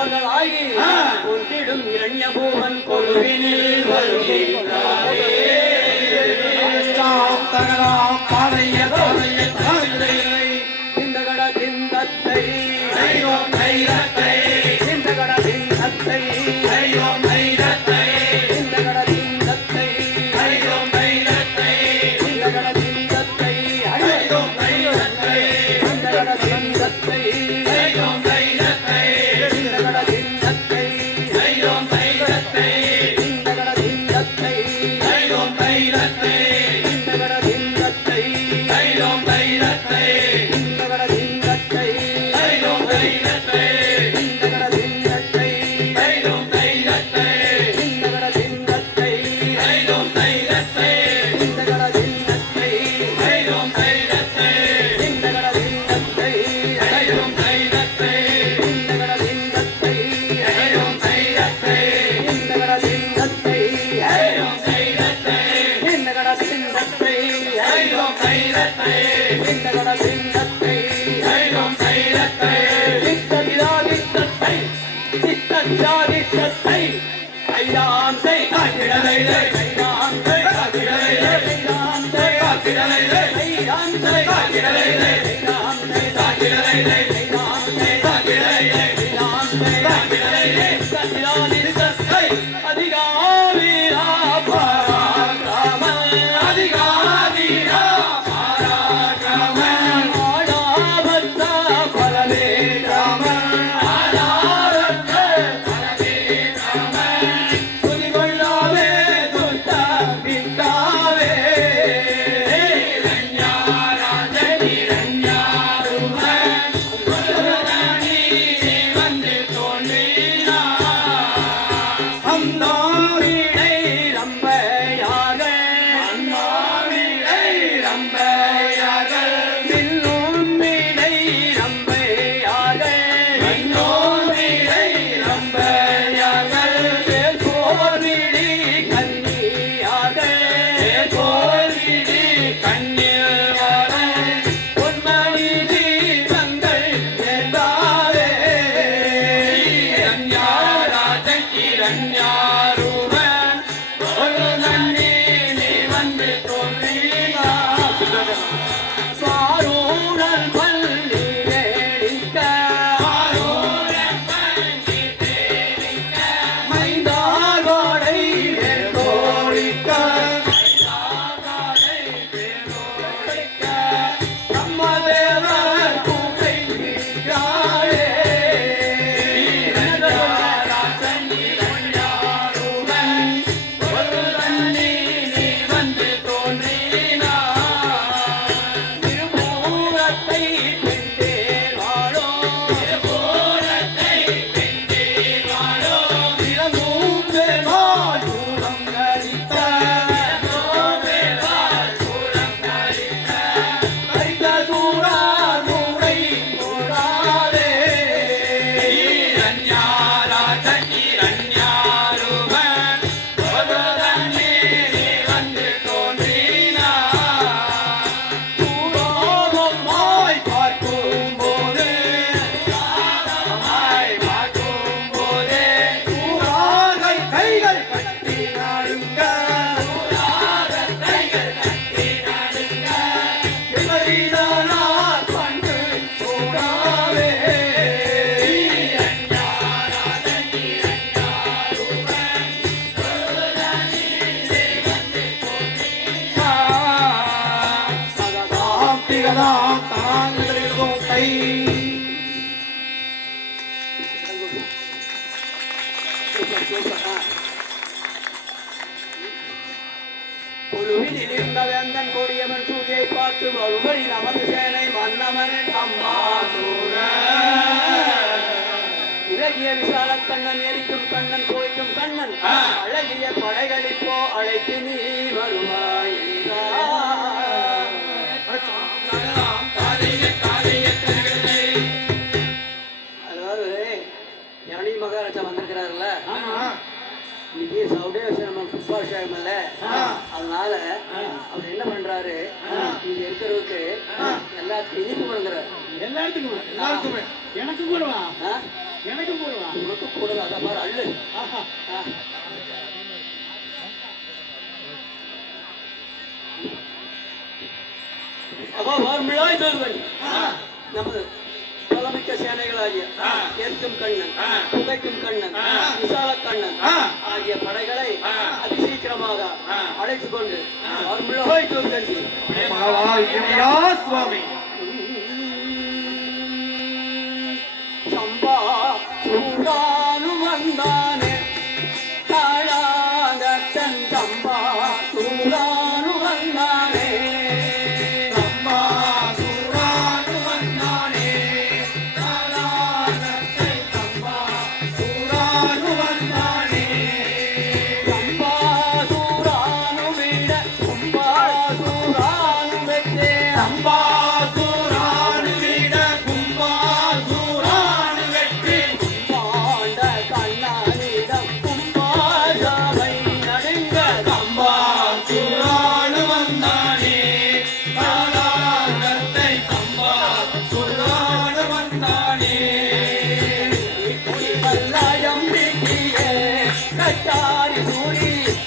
போர்களாகி கொண்டிடும் இரண்யபூவன் கொழுவினில் வருகின்றாரே தகலாம் பாளைய இந்த கட திந்தத்தை தைரத்தை இந்த கட திந்தத்தை தைரத்தை இந்த கட திந்தத்தை தைரத்தை இந்த கட திந்தத்தை இந்த கட திந்தத்தை வேந்தன் கொடியவன் சூரியை பார்த்து வருவழி நமது சேனை மன்னவன் அம்மா இலகிய விசால கண்ணன் எரிக்கும் கண்ணன் போய்க்கும் கண்ணன் அழகிய படைகளிப்போ அழைத்து நீ வருவாய் அதாவது ரணி மகாராஜா வந்திருக்கிறாருல்ல, இன்னைக்கு சௌடேஸ்வரம் புஷ்பாபிஷேகம் இல்ல, அதனால அவர் என்ன பண்றாரு, இங்க இருக்கிறவருக்கு எல்லாத்துக்கும் இனிப்பு கொடுக்குறாரு. எல்லாத்துக்குமே எனக்கு கூட எனக்கு போடுவா உனக்கு போடுவா அத பாரு அள்ளு அப்பா வார்மிழாய் தருவன் நமது பலமிக்க சேனைகளாகிய ஏற்கும் கண்ணன் புகைக்கும் கண்ணன் விசால கண்ணன் ஆகிய படைகளை அதிசீக்கிரமாக அழைத்துக் கொண்டு வார்மிழாய் தருவன் சுவாமி சம்பா சூடானு வந்தானே தாழாகத்தன் சம்பா சூடானு வந்தானே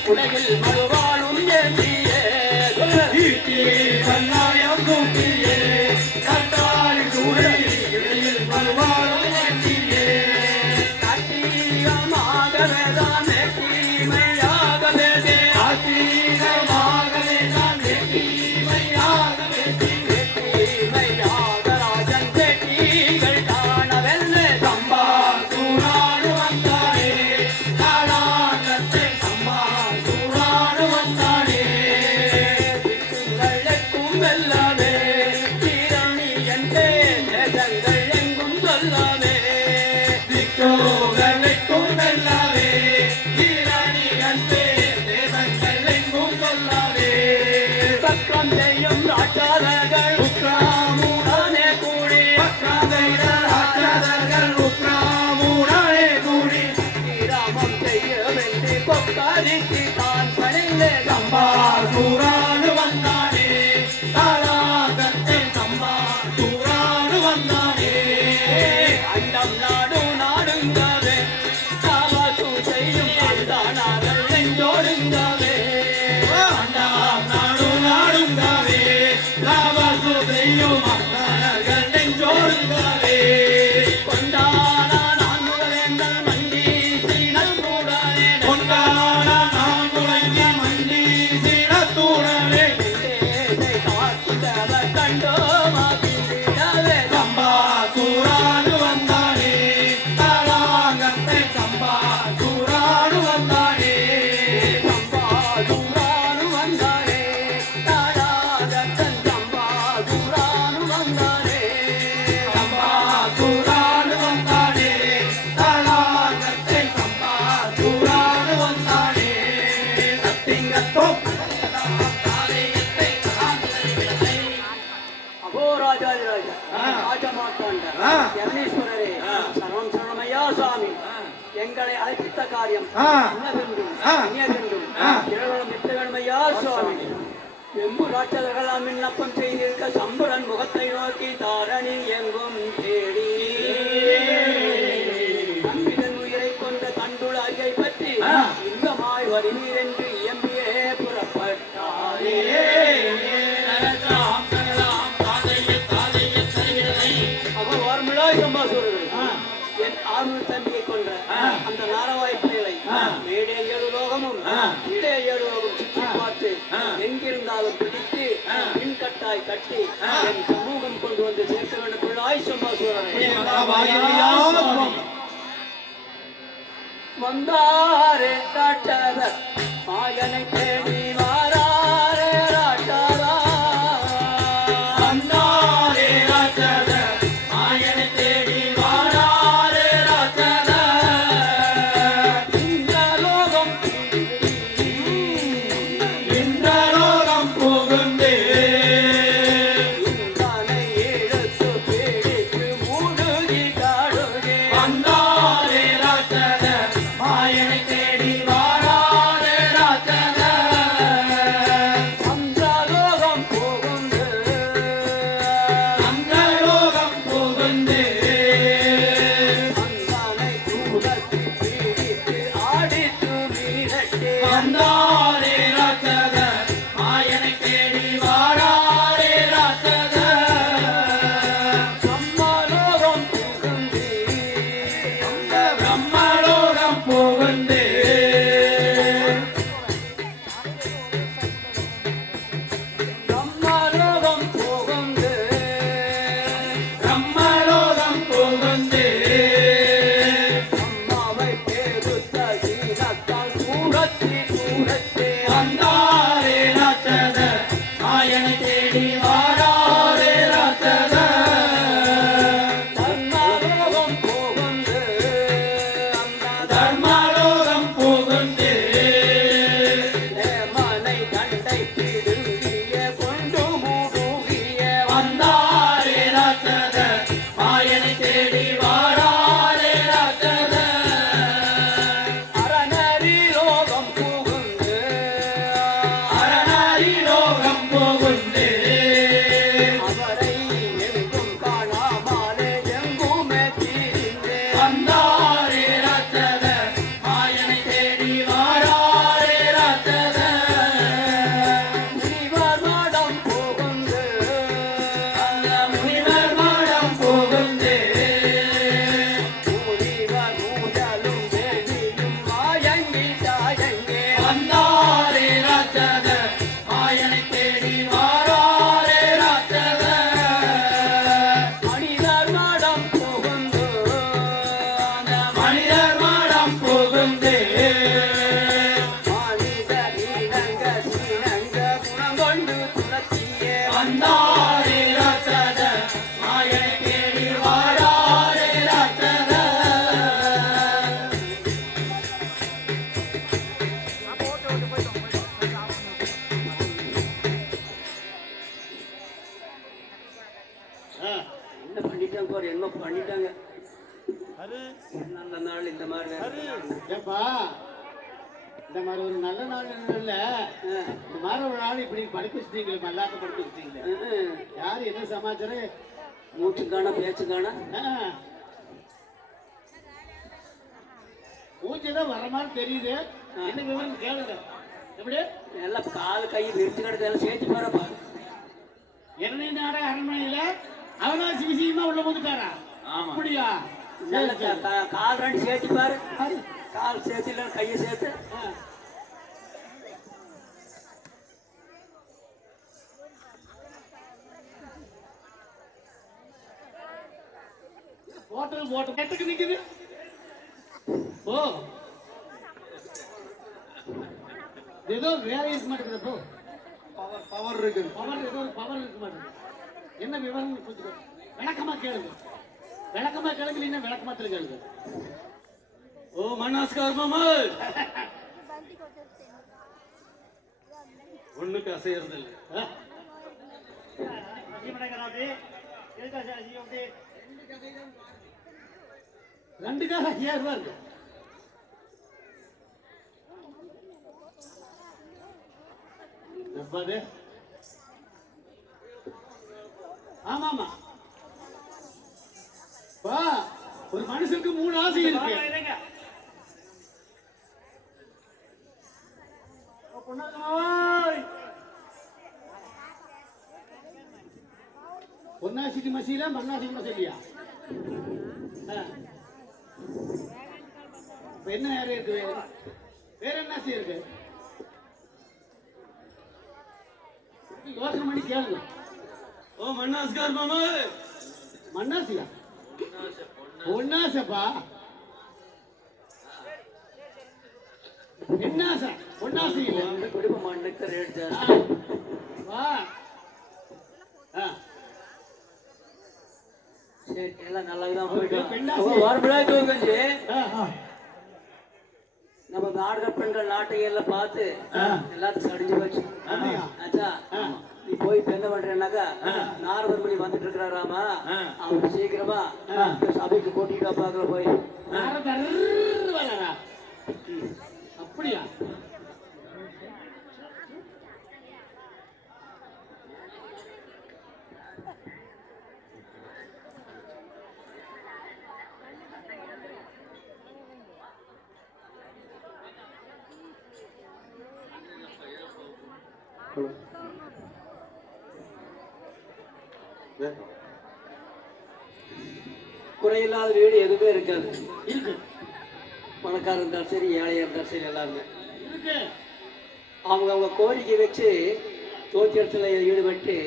உலகில் மறுவாழும் ஏந்தியே கண்ணாயம் தூக்கியே கட்டாரி சூழி மறுவாழும் ஏந்தியே அத்தீகமாகவேதான் நெற்றிமையாகவே அத்தீகமாகவேதான் நெற்றிமையாகவே நெற்றிமையாக ராஜன் செட்டிகள் காணவெல்ல சம்பா சூராடு வந்தானே தாளாங்கத்தை சம்பா சூராடு வந்தானே திக்குங்களுக்கும் வெல்லாமே தீரணி என்றே தேசங்கள் எங்கும் சொல்லாமே திக்கோகலைக்கும் வெல்லாவே ஈராணி அன்பே தேசங்கள் எங்கும் சொல்லாவே பக்கம் செய்யும் ராட்சாதர்கள் உக்ராமுடனே கூடி ராட்சதர்கள் உக்ராமுடனே கூடி கிராமம் செய்ய வென்று கொக்காரிக்கு தான் பணிந்தே சம்பா சூராடு வந்தானே தாளாங்கத்தை சம்பா சூராடு வந்தானே அண்டம் நாடு நாடுங்கவே காவாசு செய்யும் அந்தானார்கள் நெஞ்சோடுங்கவே அண்ணாம் நாடு நாடுங்காவே லாவாசு செய்யும் அண்ணர்கள் நெஞ்சோடுங்காவே கொண்டானா நான் முதலேங்கள் மண்டி சீனல் கூடானே கொண்டாட நான் முழங்கி மண்டி சீனத்தூடலே தேசை காத்துதவர் கண்டோமாகிவிடவே சம்பா சூராடு வந்தானே தாளாங்கத்தை சம்பா சூராடு வந்தானே சம்பாதுரானு வந்தானே தாடாதத்தன் சம்பாதுரானு வந்தானே சம்பா சூராடு வந்தானே தாளாங்கத்தை சம்பா சூராடு வந்தானே சத்திங்கத்தோ அகோராஜாதிராஜ ஆ. ராஜமார்த்தாண்ட ஆ. யக்னேஸ்வரரே ஆ. சரணம் சரணமையா சாமி எங்களை அழைத்த காரியம் ஆ. இன்னதென்றும் ஆ. இனியதென்றும் ஆ. திரளும் மித்தகன்மையா சுவாமி எம்பு ராட்சதர்களாம் விண்ணப்பம் செய்திருக்க சம்புரன் முகத்தை நோக்கி தாரணி எங்கும் தேடி நம்பிதன் உயிரை கொண்ட கண்டுளாகியை பற்றி ஆ. இன்பமாய் வருவீர் என்று இயம்பியே புறப்பட்டாரே அவ வார்மிழாய் சம்பாசுரர்கள் என் ஆர்வல் தம்பியை கொன்ற அந்த நாரவாய் பிள்ளைகளை மேடே ஏழு லோகமும் கீழே ஏழு லோகம் சுற்றி பார்த்து எங்கிருந்தாலும் பிடித்து பின்கட்டாய் கட்டி என் சமூகம் கொண்டு வந்து சேர்க்க வேண்டும் பிள்ளாய் சம்பாசுரர்கள் வந்தாரே ராட்சதர் மாயனை தேடி வாராரே ராட்சதா வந்தாரே ராட்சத மாயனை தேடி வாராரே ராட்சத இந்த லோகம் இந்த லோகம் புகுந்தே இந்தனை இழுத்து பிடித்து மூழ்கி காடுகே வந்தாரே ராட்சத மாயனை தேடி வாராரே ராட்சத மானிட நீனங்க சீனங்க குணங்கொண்டு துளசியே வந்தாரே ராட்சத மாயனை தேடி வாராரே ராட்சத என்ன பண்ணிட்டாங்க பாரு, என்ன பண்ணிட்டாங்க. நல்ல நாள் இந்த மாதிரி ஏப்பா இந்த மாதிரி ஒரு நல்ல நாள் இல்ல இந்த மாதிரி ஒரு நாள் இப்படி படிக்க வச்சிட்டீங்களே மல்லாக்க படிக்க வச்சிட்டீங்களே யாரு என்ன சமாச்சாரம் மூச்சு காண பேச்சு காண மூச்சுதான் வர மாதிரி தெரியுது என்ன விவரம் கேளுங்க எப்படி எல்லாம் கால் கை விரிச்சு கிடக்கு எல்லாம் சேர்த்து பாருப்பா. என்ன நாடக அரண்மனையில அவனாசி விஷயமா உள்ள வந்துட்டாரா அப்படியா நல்ல கால் ரெண்டு சேர்த்து பாரு. கால் சேர்த்து இல்ல கையை சேர்த்து ஹோட்டல் போட்டு எட்டுக்கு நிக்குது ஓ ஏதோ வேற இருக்க மாட்டேங்குது போ பவர் இருக்கு பவர் ஏதோ பவர் இருக்க மாட்டேங்குது என்ன விவரம் கொஞ்சம் விளக்கமா கேளுங்க விளக்கமா கேளுங்க விளக்கமாத்திர கேளுங்க ஓ மனஸ்கார் மாமா ஒண்ணுக்கு அசையறது இல்லை ரெண்டு காசு 5000 ரூபாய் இருக்கு எப்பாது ஆமாமா பா ஒரு மனுஷனுக்கு 3 ஆசை இருக்கு பொன்னாசிக்கு மசியில மண்ணாசிக்கு மசிலியா என்ன யாரு இருக்கு வேற என்ன ஆசை இருக்கு யோசனை பண்ணி கேளுங்க ஓ மன்னாஸ்கார் மாமா மண்ணாசியா பொன்னாசப்பா என்ன ஆசை பொன்னாசி இல்லை குடும்ப மண்ணுக்கு ரேட் ஜாஸ்தி. வா சரி எல்லாம் நல்லாதான் போயிட்டு பெண்ணாசி. கஞ்சி நம்ம நாடக பெண்கள் நாட்டையும் எல்லாம் பார்த்து எல்லாத்தையும் சடிஞ்சு போச்சு. ஆச்சா நீ போய் இப்ப என்ன பண்றேன்னாக்கா நாரதர் மணி வந்துட்டு இருக்கிறாராமா அவரு சீக்கிரமா சபைக்கு கூட்டிட்டு பாக்கல போய் அப்படியா குறையில்லாத வீடு எதுவுமே இருக்காது. இருக்கு பணக்காரர் இருந்தாலும் சரி ஏழையா இருந்தாலும் சரி எல்லாருமே இருக்கு அவங்க கோரிக்கை வச்சு தோத்திரத்துல ஈடுபட்டு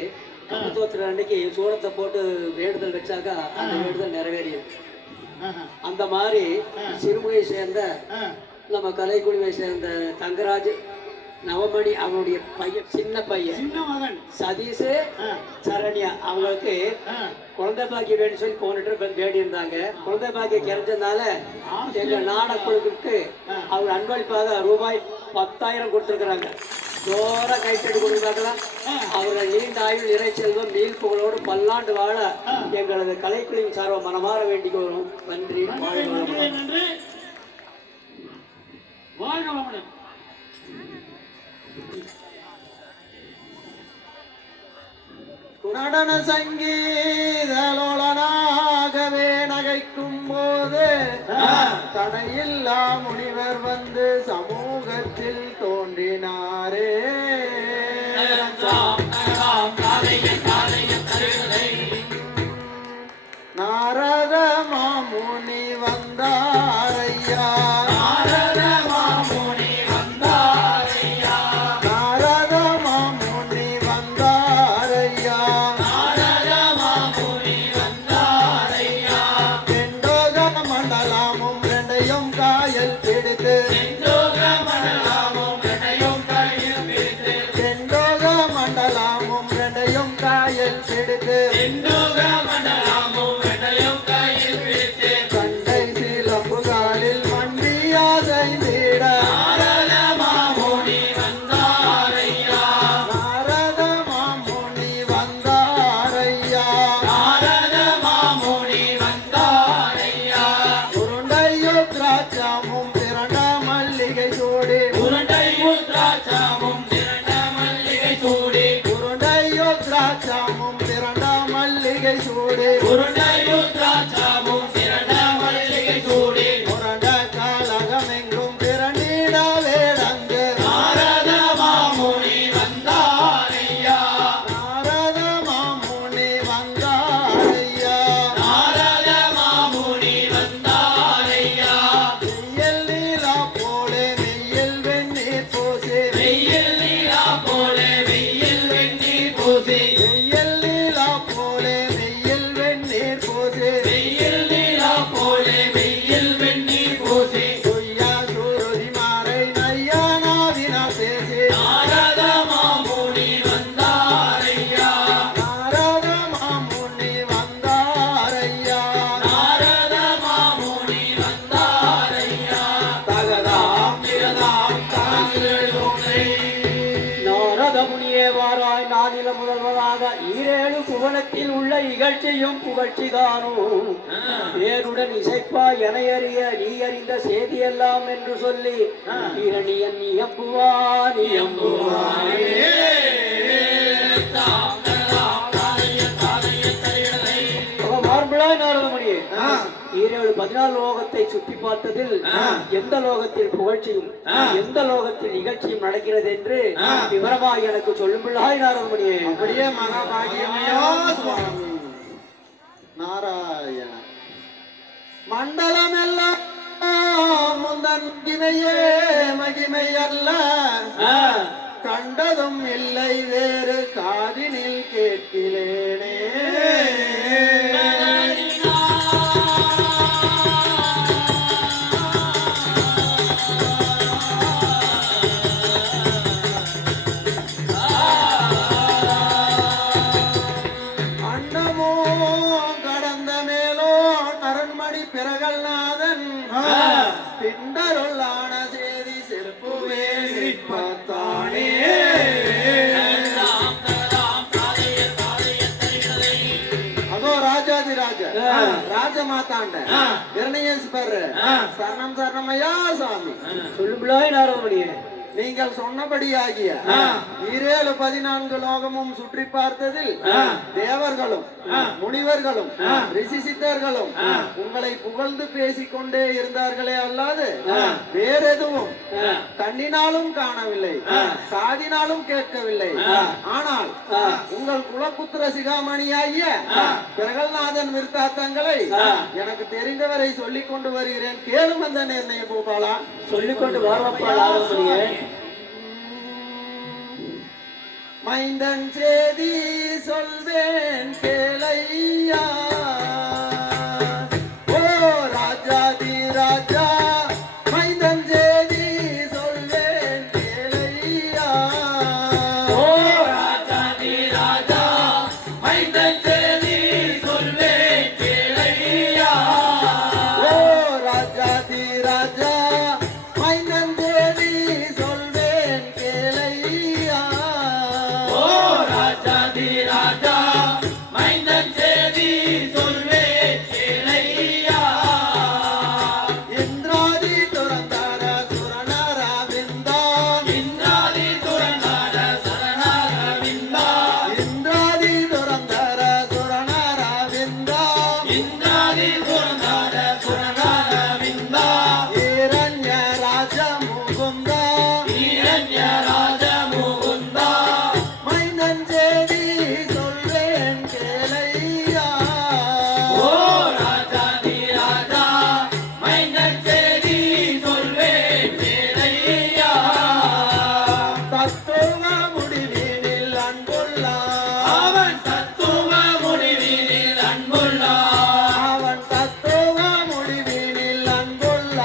தோத்திர அன்னைக்கு சூடத்தை போட்டு வேண்டுதல் வச்சாக்கா அந்த வேண்டுதல் நிறைவேறியது. அந்த மாதிரி சிறுமுகையை சேர்ந்த நம்ம கலைக்குழுவை சேர்ந்த தங்கராஜ் நவமணி அவனுடைய பையன் சின்ன பையன் சின்ன மகன் சதீஷ் சரண்யா அவங்களுக்கு குழந்தை பாக்கியம் வேணும்னு சொல்லி போனிட்டு வேண்டி இருந்தாங்க. குழந்தை பாக்கியம் கிடைச்சதுனால எங்க நாடக்குழுக்கு அவர் அன்பளிப்பாக ரூபாய் 10,000 கொடுத்துருக்குறாங்க. ஜோரா கைத்தடி கொடுத்தாக்கலாம். அவர்கள் நீண்ட ஆயுள் இறை செல்வம் நீல் புகழோடு பல்லாண்டு வாழ எங்களது கலைக்குழுவின் சார்பை மனமாற வேண்டிக் வரும். நன்றி. நன்றி வாழ்க வளமுடன். நடன சங்கீதலோலனாகவே நகைக்கும் போது தடையில்லா முனிவர் வந்து சமூகத்தில் தோன்றினாரே. நாரத மாமுனி வந்தாரையா நாரத மாமுனி வந்தாரையா பெண்டோக மண்டலமும் ரெண்டையும் காயல் பிடித்து முதல்வதாக ஈரேழு புவனத்தில் உள்ள இகழ்ச்சியும் புகழ்ச்சி காணும் பேருடன் இசைப்பா என அறிய நீ அறிந்த செய்தியெல்லாம் என்று சொல்லி இரணியன் இயம்புவான் மார்பிளாய் நாரதமணியே ஈரேழு 14 லோகத்தை சுற்றி பார்த்ததில் எந்த லோகத்தில் புகழ்ச்சியும் எந்த லோகத்தில் நிகழ்ச்சியும் நடக்கிறது என்று விவரமாக எனக்கு சொல்லும்பிள்ளாய் நாரதமணியே. அப்படியே மகாபாகியமையோ சுவாமி நாராயண மண்டலம் எல்லாம் முந்தன் மகிமையே மகிமை அல்ல கண்டதும் இல்லை வேறு காதினில் கேட்கிறேனே. அண்டமோ கடந்த மேலோ நரண்மணி பிறகல்நாதன் பிண்டருள்ளான சேதி செருப்பு வேண்டி பார்த்தானே. அதோ ராஜாதிராஜ ராஜமாதாண்ட இரணியேஸ்வரர் சரணம் சரணமையா சுவாமி. சொல்லும்பிள்ளாய் நாரதமணியே. நீங்கள் சொன்னபடியாகிய ஈரேழு 14 லோகமும் சுற்றி பார்த்ததில் தேவர்களும் முனிவர்களும் ரிஷி சித்தர்களும் உங்களை புகழ்ந்து பேசிக்கொண்டே இருந்தார்களே அல்லாது வேறெதுவும் கண்ணினாலும் காணவில்லை காதினாலும் கேட்கவில்லை. ஆனால் உங்கள் குலபுத்திர சிகாமணியாகிய பிரகல்நாதன் விருத்தாந்தங்களை எனக்கு தெரிந்தவரை சொல்லிக் கொண்டு வருகிறேன். கேளும் அந்த நிர்ணய பூபாலா. சொல்லிக்கொண்டு வாரப்பாளே. மைந்தன் சேதி சொல்வேன் கேளையா. ஓ ராஜாதி ராஜா மைந்தன் சேதி சொல்வேன் கேளையா. ஓ ராஜாதி ராஜா மைந்தன் சேதி சொல்வேன் கேளையா. ஓ ராஜாதி ராஜா மைந்தன் சேதி சொல்வேன் கேளையா. ஓ ராஜாதி ராஜா மைந்தன் சேதி சொல்வேன் கேளையா. இந்திராதி துரந்தார சுரணார விந்தா. இந்திராதி துரந்தார சரணார விந்தா. இந்திராதி துரந்தார சுரணார விந்தா. இந்திராதி துரந்தார சரணார விந்தா. இரண்ய ராஜ முகுந்தா இரண்ய ராஜ முகுந்தா. மைந்தன் சேதி சொல்வேன் கேளையா. ஓ ராஜாதி ராஜா மைந்தன் சேதி சொல்வேன் கேளையா. தத்துவ முடிவினில் அன்புள்ள அவன் தத்துவ முடிவினில் அன்புள்ளான். அவன் தத்துவ முடிவினில் அன்புள்ள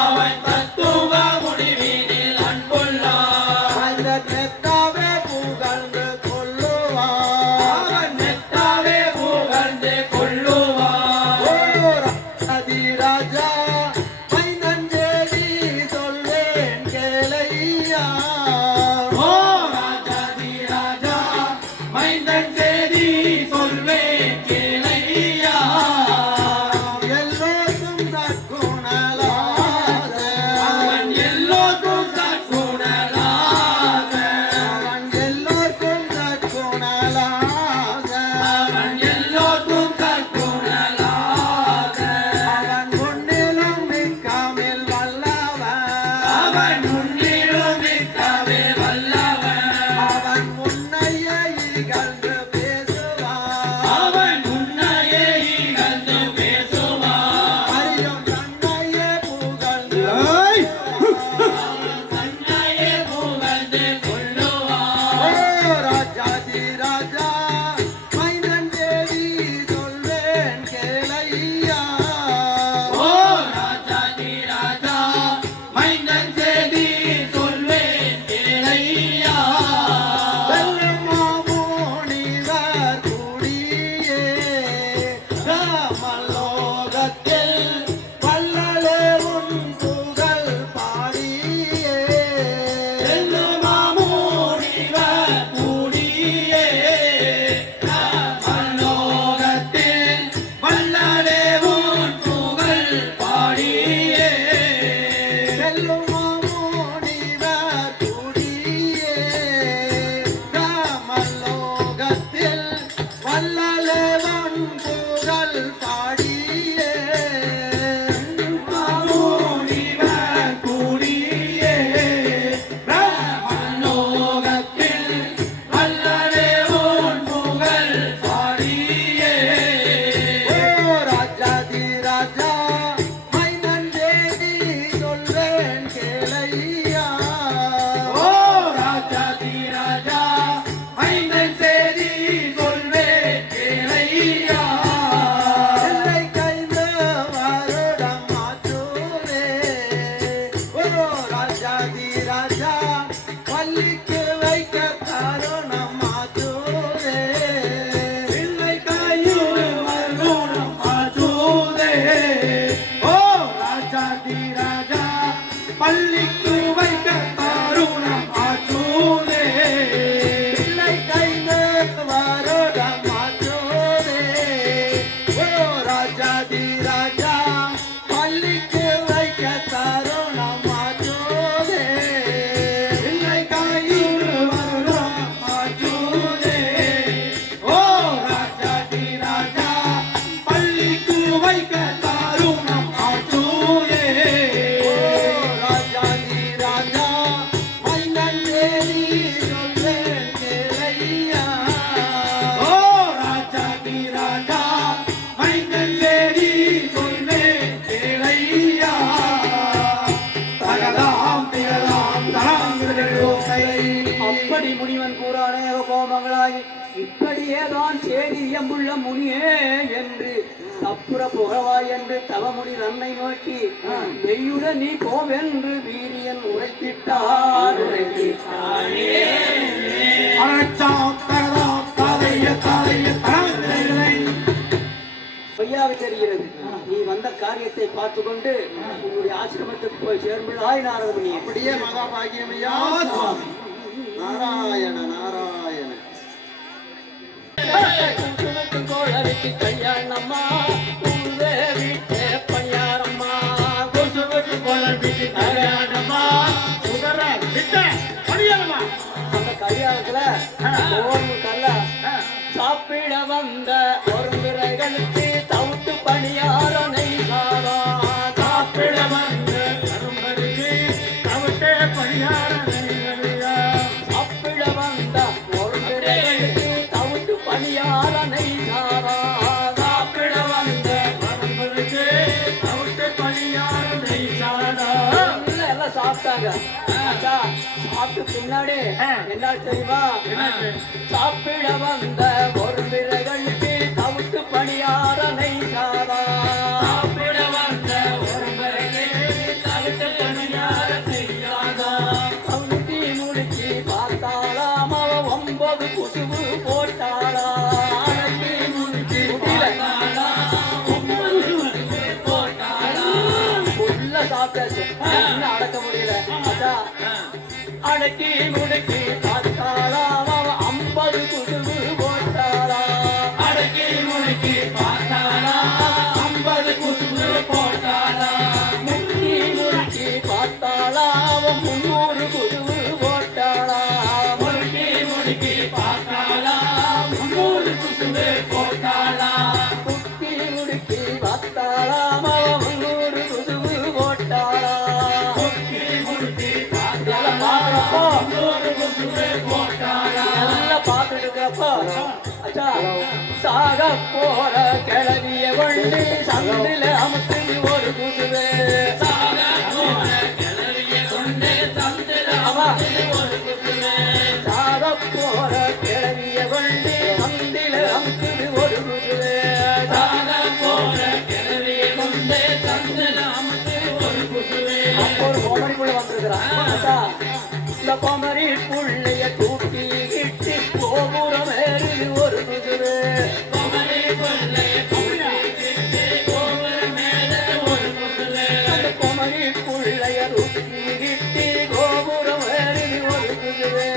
அவன் தத்துவ முடிவினில் அன்புள்ளான். அந்த நெத்தாவே புகழ்ந்து கொள்ளுவான். அவன் நெத்தாவே புகழ்ந்து கொள்ளுவான். ஓ ராஜாதி ராஜா மைந்தன் சேதி சொல்வேன் கேளையா. ஓ ராஜாதி ராஜா மைந்தன் சேதி சொல்வேன் கேளையா. எல்லோருக்கும் சற்குணலாச. அவன் எல்லோருக்கும் சற்குணலாச. அவன் எல்லோருக்கும் சற்குணலாச. அவன் எல்லோருக்கும் சற்குணலாச. அவன் முன்னிலும் மிக்காமில் வல்லவன். அவன் முன்னிலும் மிக்கவே வல்லவன். அவன் முன்னையே இகழ்ந்து பேசுவான். அவன் முன்னையே இகழ்ந்து பேசுவான். அறியும் தன்னையே புகழ்ந்து தன்னையே புகழ்ந்து கொள்ளுவான். ஓ ராஜாதி ராஜா மைந்தன் தேவி சொல்வேன் கேளையா. ஓ ராஜாதி ராஜா மைந்தன் சேதி முனிவன் கூறானேக கோபங்களாகி இப்படியேதான் சேரி எம்புள்ள முனியே என்று தப்புற புகவாய் என்று தவமுனி தன்னை நோக்கி நெய்யுடன் நீ போவென்று வீரியன் உரைத்திட்டார் பொய்யாக தெரிகிறது. நீ வந்த காரியத்தை பார்த்து கொண்டு உன்னுடைய ஆசிரமத்துக்கு போய் சேர்ந்துள்ளாய் நாரதமுனி. அப்படியே மகாபாகியமையா சுவாமி. நாராயண நாராயண. கோழவிக்கு கல்யாணம்மா உங்க வீட்டு பணியாரம்மா அந்த கல்யாணத்துல கல்ல சாப்பிட வந்த ஒரு விரைகளுக்கு தவிட்டு பணியாரனை சாரா சாப்பிட வந்த சாப்பிட வந்த ஒரு விரைகளுக்கு தவிட்டு பணியாரனை சாரா சாப்பிட வந்த எல்லாம் சாப்பிட்டாங்க. சாப்பிட்டு பின்னாடி என்ன தெரியுமா? சாப்பிட வந்த ஒரு விரைகளுக்கு தவிட்டு பணியாரனை சாரா சாப்பிட வந்த ஒரு விரைகளுக்கு தவிட்டு பணியாரனை சாரா கவுட்டி முடிச்சு பார்த்தாலாம் அவ 9 குசுவு போட்டாளா முடிச்சு உள்ள சாப்பிட்டாச்சு. அடக்க முடியல. அடக்கி முடக்கி பார்த்தாலாம் அவ 50 குசுவு போட்டாளா அடக்கி முடக்கி பார்த்தாளா 50 குசுவு போட்டாளா முக்கி முடக்கி பார்த்தாளா அவ 300 குசுவு போட்டாளா முடக்கி முடக்கி பார்த்தாளா 300 குசுவு போட்டாளா முக்கி முடக்கி பார்த்தாளா அவ 300 குசுவு போட்டாளா முக்கி முடக்கி பார்த்தாளா சாக போற கிளவிய கொண்டு சந்தில அமுத்து ஒரு குசுவே சாக போற கிளவிய கொண்டு சந்தில அமுத்து ஒரு குசுவே சாக போற கிளவிய கொண்டு சந்தில அமுத்து ஒரு குசுவே சாக போற கிளவிய கொண்டு சந்தில அமுத்து ஒரு குசுவே அப்போ ஒரு கோமடிக்குள்ள வந்திருக்கிறான். இந்த கோமரி புள்ளைய தூக்கிக்கிட்டு கோபுரம் ஏறி ஒரு குதிரை கோமரி புள்ளைய தூக்கிக்கிட்டு கோபுரம் ஏறி ஒரு குதிரை அந்த கோமரி புள்ளைய தூக்கிக்கிட்டு கோபுரம் ஏறி ஒரு குதிரை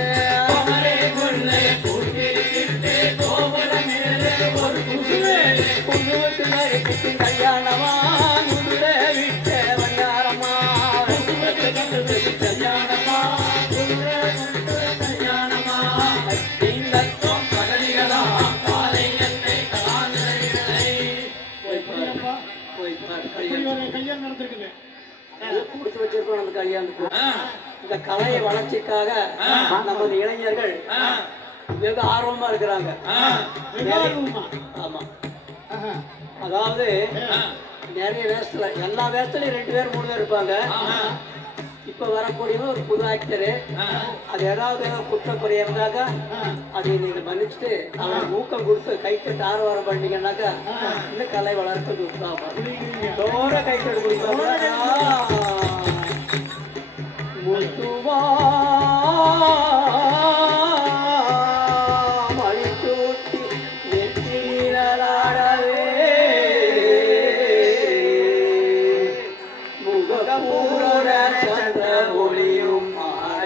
கோமரி புள்ளைய தூக்கிக்கிட்டு கோபுரம் ஏறி ஒரு குதிரை குங்குமத்து நறுக்கிட்டு கல்யாணமா குதிரை விட்ட வந்தாரம்மா கல்யாணமா கல்யாணம் நடந்திருக்குது. கொடுத்து வச்சிருக்கோம் அந்த கல்யாணத்துக்கு. இந்த கலையை வளர்ச்சிக்காக நமது இளைஞர்கள் வெகு ஆர்வமா இருக்கிறாங்க. ஆமா, அதாவது நிறைய வேஷத்துல எல்லா வேஷத்துலயும் 2 பேர் 3 பேர் இருப்பாங்க. இப்ப வரக்கூடியவங்க ஒரு புது ஆக்டரு. அது ஏதாவது குற்றக்குறைய இருந்தாக்கா அதை நீங்க மன்னிச்சுட்டு அவன் ஊக்கம் கொடுத்து கைத்தட்டு ஆரவாரம் பண்ணீங்கன்னாக்கா இந்த கலை வளர்ப்பது உத்தாம கைத்தட்டு கொடுப்பாங்க. முத்துவா மணிச்சூட்டி நெற்றிலாடவே முகப்பூர சந்திர ஒளியும் ஆட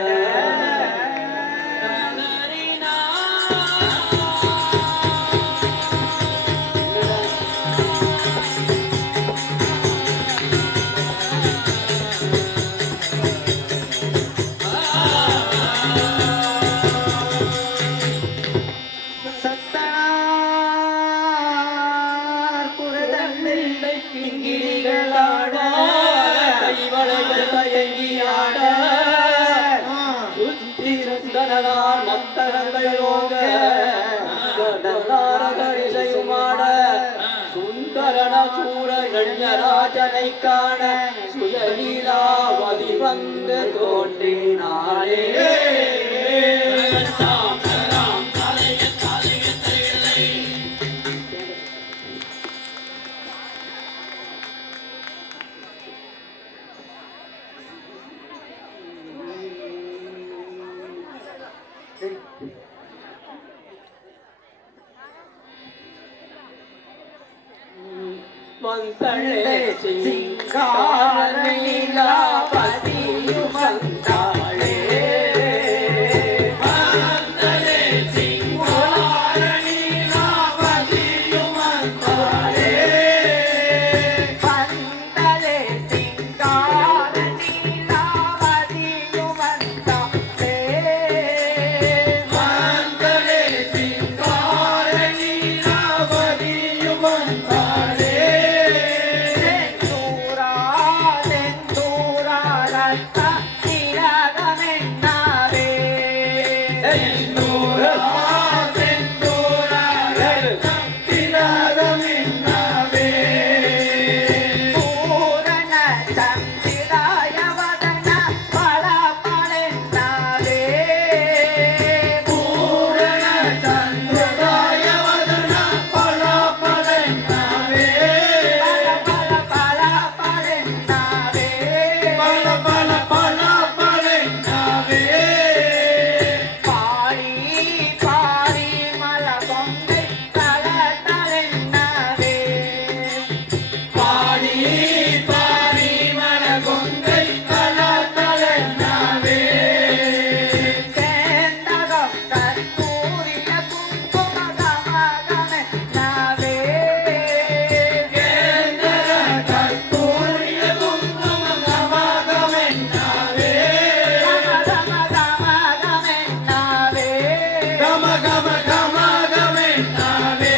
சுந்தரண சூரகண்யராஜனை காண சுயலீலாவதி வந்து தோன்றினாளே. பந்தளே சிங்கார நீலாவதியும் வந்தாளே பந்தலே சிங்கார நீலாவதியும் வந்தாளே பந்தளே சிங்கார நீலாவதியும் வந்தாளே பந்தலே சிங்கார நீலாவதியும் வந்தாளே செந்தூரா செந்தூரா ரத்த திலகமென்னாவே செந்தூரா செந்தூரா ரத்தம் திலகமென்னாவே பூரண சந்திராய வதன பளபளென்னாவே பூரண சந்திராய வதன பளபளென்னாவே பளபளபளபளென்னாவே பளபளபளபளென்னாவே பாடி பாடி மலகொங்கை தளதளென்னாவே பாடி பாடி மனகொங்கை தளதளென்னாவே கேந்தகம் கஸ்தூரிய குங்குமகமகமென்னாவே கேந்தர கஸ்தூரிய குங்குமகமகமென்னாவே கமகமகமகமென்னாவே கமகமகமகமென்னாவே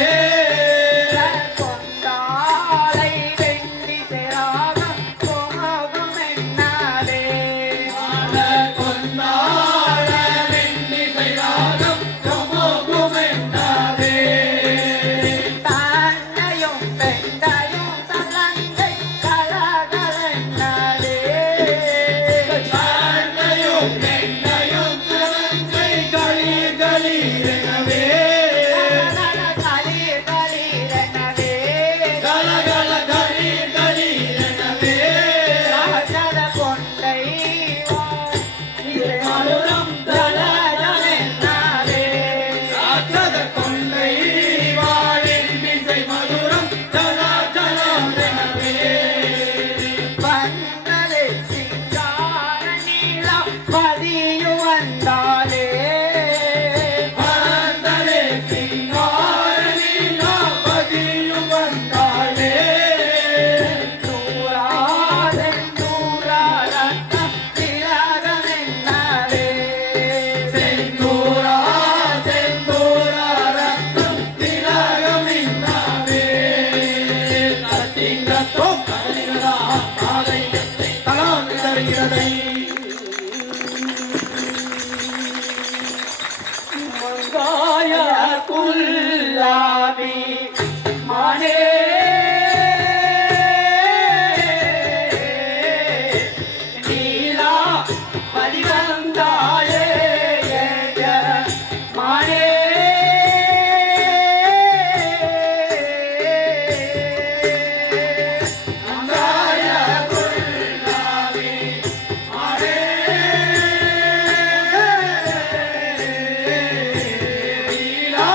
கொண்டாளை வெண்டி செராகம் குமுகமென்னாவே கொண்டாட வெண்ணிசை ராகம் குமுகுமென்னாவே தாண்டையும் பெண்டையும் தலங்கை கலகலென்னாவே தாண்டையும் பெண்டையும் தலங்கை களீர் களீரெனவே கலகல களீரெனவே கலகல களீர் களீரெனவே ராஜத கொண்டை மதுரம் தலகமென்னாவே ராட்சத கொண்டை வாழின் மிசை மதுரம் தலாதலமெனவே பந்தலே சிங்கார நீலம் பதியும் வந்தாலே பந்தலே சிங்கார நீலாவதியும் வந்தாளே தூராதெந்தூராரத்தம் திலகமென்னாவே செந்தூரா செந்தூரா ரத்தம் திலகமென்னாவே கத்திங்கத்தோம் கதறினதா காலை தலாம் தருகிறதை மங்காய குல்லாபி மானே நீலா பதிவந்தாயே மானே மங்காய குல்லாவி ஆடே நீலா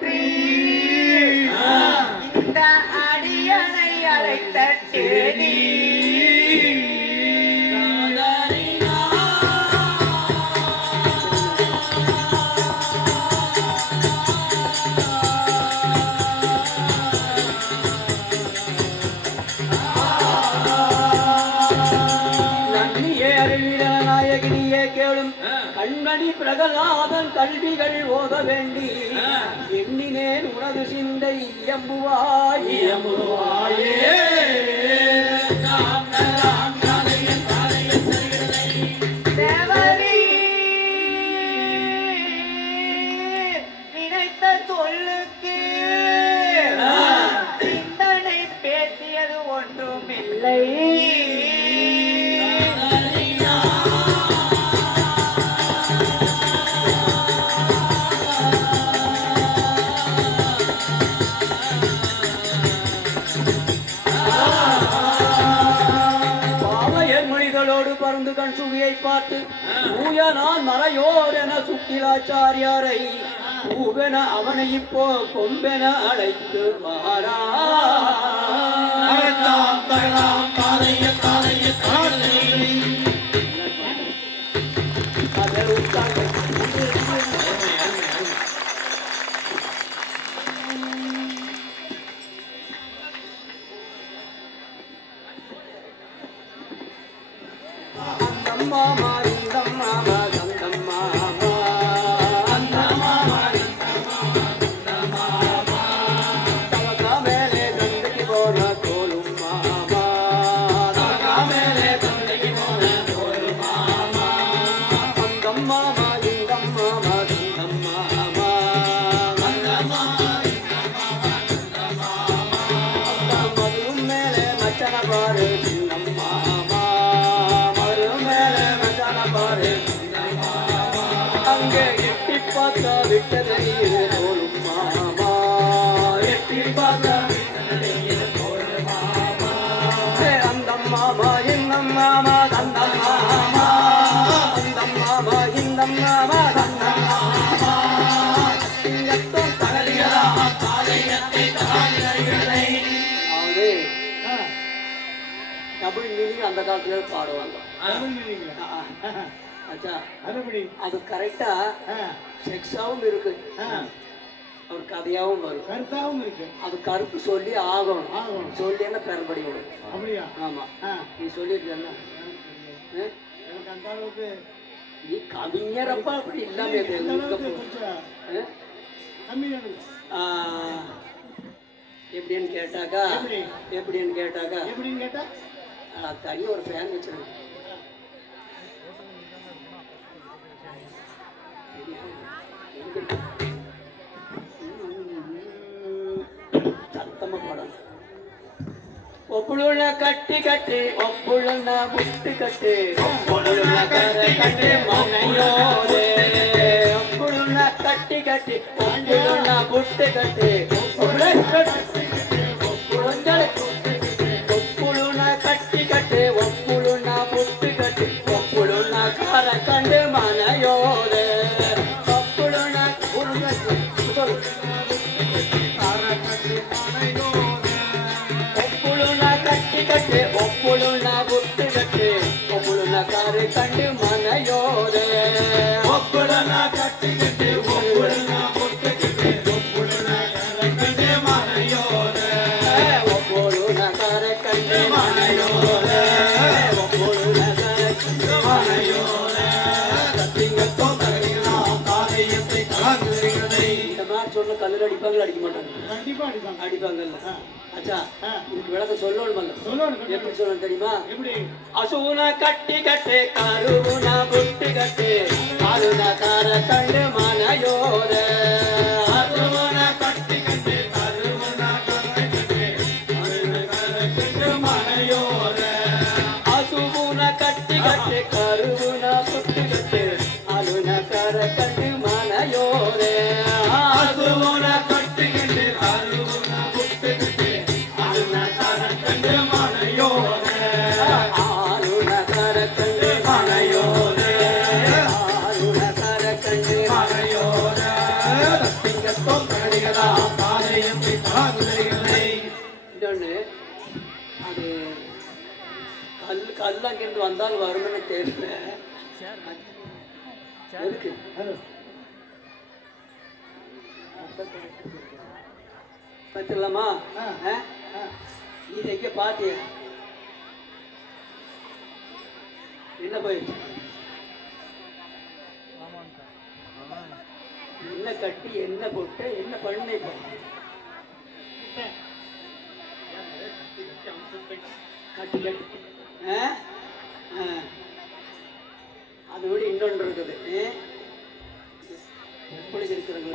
போற்றி இந்த அடியனை அழைத்த தேதி நன்னியே அருளிட நாயகினியே கேளும் கண்மணி பிரகலாதன் கல்விகள் ஓத வேண்டி எண்ணினேன் உனது சிந்தை இயம்புவாய் இயம்புவாயே. தேவரீ நினைத்த சொல்லுக்கு சிந்தனை பேசியது ஒன்றுமில்லை. பாவையர் மனிதளோடு பறந்து கண் சுகியை பார்த்து ஊயனான் மறையோர் என சுக்கிலாச்சாரியாரை பூவென அவனை இப்போ கொம்பென அழைத்து வாரா அழைத்தாம் தகலாம் காலைய காலைய காலை. அதை உட்கார்ந்து அந்தம்மாமா இந்தம்மாமா தந்தம்மாமா அந்தம்மாமா இந்தம்மாமா தவக்கா மேலே கண்டைக்கு போன தோலும் மாமா தவக்கா மேலே கண்டைக்கு போன தோலும் மாமா அந்தம்மாமா இந்தம்மாமா தந்தம்மாமா அந்தம்மாமா இந்தம்மாமா தந்தம்மாமா மதுவும் மேலே மச்சன பாரு சின்னம்மாமா அங்கே எட்டி பார்த்தா விட்டதையே தோலும் மாமா எட்டி பார்த்தா விட்டதையே தோலும் மாமா அந்த மாமா இந்த மாமா தந்த மாமா அந்த மாமா இந்த மாமா தந்த மாமா எத்தம் தகலிகளா காலையத்தை தகாதிகளை அது டபுள் மீனிங் அந்த காலத்துல பாடுவாங்க அச்சா அது கரெக்டா செக்ஸாவும் இருக்கு ஒரு கதையாவும் வரும் கருத்தாவும் இருக்கு. அது கருத்து சொல்லி ஆகணும் சொல்லி என்ன பெறபடி வரும் அப்படியா? ஆமா நீ சொல்லிட்டு எனக்கு அந்த அளவுக்கு நீ கவிஞரப்பா அப்படி இல்லாம எப்படின்னு கேட்டாக்கா எப்படின்னு கேட்டா தனி ஒரு ஃபேன் வச்சிருக்கேன். சத்தமா போடணும். ஒப்புளுன கட்டி கட்டி ஒப்புளுன முட்டு கட்டு ஒப்புளுன கரை கட்டி மனையோரே ஒப்புளுன கட்டி கட்டி ஒப்புளுன முட்டு கட்டு ஒப்புளுன கட்டி கட்டி ஒப்புளுன முட்டு கட்டி ஒப்புளுன கரை கண்டு மனையோரே ஒப்புளுன கட்டி கட்டு ஒப்புளுன புட்டு கட்டு ஒப்புளுன காரு கண்டு மனையோரே ஒப்புளன கட்டி கட்டி ஒப்புளன புட்டு கட்டி ஒப்புளன காரை கண்டு மனையோரே ஒப்புளுன காரை கண்டு மனையோரே ஒப்புளுன காரை கண்டு மனையோரே கத்திங்கத்தோ தகலிகளா காலையத்தை கலாங்குகிறதை. இந்த மாதிரி சொன்ன கல்லூரி அடிப்பாங்களா அடிக்க மாட்டாங்க? கண்டிப்பா அடிப்பாங்க. அடிப்பாங்கல்ல. அச்சா இதுக்கு விளக்கம் சொல்லணும். எப்படி சொல்லணும் தெரியுமா? எப்படி? அசூன கட்டி கட்டு கருவுன புட்டு கட்டு அருண கார கண்டு மனையோரே அருவன கட்டி கட்டி அருவன காரை கட்டி அருவன காரை கண்டு மனையோரே. அசுவுன கட்டி கட்டு கருவுன புட்டு கட்டு அருண கார கண்டு மனையோரே அருவன கட்டி கட்டி அருவன புட்டு கட்டி அருவன காரை கண்டு மனையோரே. ஆருண கார கண்டு மனையோரே ஆருண கார கண்டு மனையோரே. கல்லங்கிருந்து வந்தால் வரும்னு தெரியல. எதுக்கு ஹலோ வச்சிடலாமா? இது எங்க பாத்திய என்ன போயிடுச்சு? என்ன கட்டி என்ன போட்டு என்ன பண்ண இப்போ? கட்டி கட்டி அதை விட இன்னொன்று இருக்குது. எப்படி இருக்கிறவங்க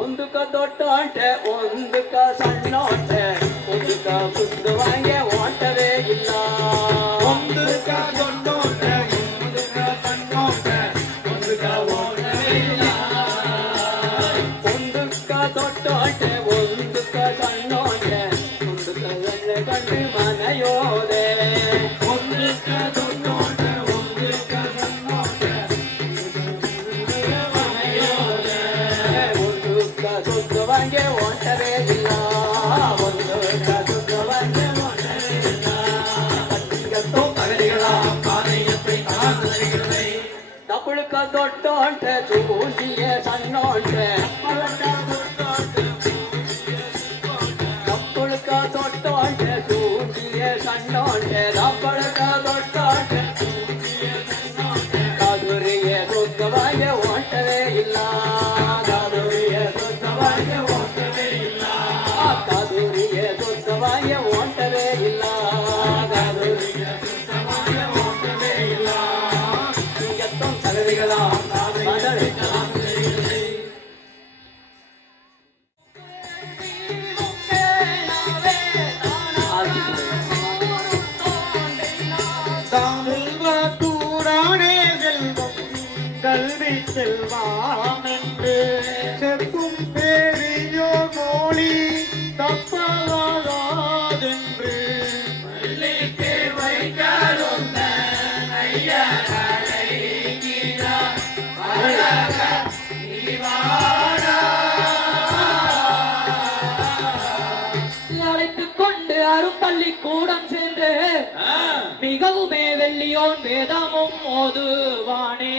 ಒಂದಕ್ಕ ದೊಡ್ಡ ಆಟೆ ಒಂದಕ್ಕ ಸಣ್ಣ ಆಟೆ ಒಂದಕ್ಕ ಬುದ್ಧ ವಾಂಗೆ ಓಟವೇ ಇಲ್ಲ. ಒಂದಕ್ಕ ದೊಡ್ಡೋಟ ಒಂದಕ್ಕ ಸಣ್ಣೋಟ ಒಂದಕ್ಕ ಓಟವೇ ಇಲ್ಲ. ಒಂದಕ್ಕ ದೊಡ್ಡ ಆಟೆ ಒಂದಕ್ಕ ಸಣ್ಣ ಆಟೆ ಒಂದಕ್ಕ ಒಳ್ಳೆ ಕಂಡು ಮನೆಯೋದೆ. ಒಂದಕ್ಕ ದೊಡ್ಡೋಟ ಒಂದಕ್ಕ ಸಣ್ಣೋಟ ಒಂದಕ್ಕ ಸುಖವಾಂಗೆ ಓಟವೇ ಇಲ್ಲ. ಒಂದಕ್ಕ ಸುಖವಾಂಗೆ ಓಟವೇ ಇಲ್ಲ. ಕತ್ತಿಗತ್ತೋ தகதிகளா பாதையத்தை தாழ்ந்தறிகிறதை தப்புளுக்க தொட்டோன்ட்டு சூழ்ச்சிய சன்னோன்ட்டு தப்புளுக்க தொட்டோன்ட்டு சூழ்ச்சிய சன்னோன்ட்டு தப்புளுக்க தொட்டோன்ட்டு கதுரிய சுத்தவாய ஓட்டவே இல்ல. கதுரிய சுத்தவாய ஓட்டவே இல்ல. கதுரிய சுத்தவாய ஓட்டவே இல்ல. கதுரிய சுத்தவாய ஓட்டவே இல்ல. இங்கத்தும் சகதிகளா மதளிக்கலாம். செல்வ தூரானே செல்வம் கல்வி செல்வாம் என்று செப்பும் பேரியோ மொழி தப்பலாகாதென்று அழைத்துக் கொண்டு அரும்பள்ளி கூடம் சென்று மிகவுமே வெள்ளியோன் வேதமும் ஓதுவானே.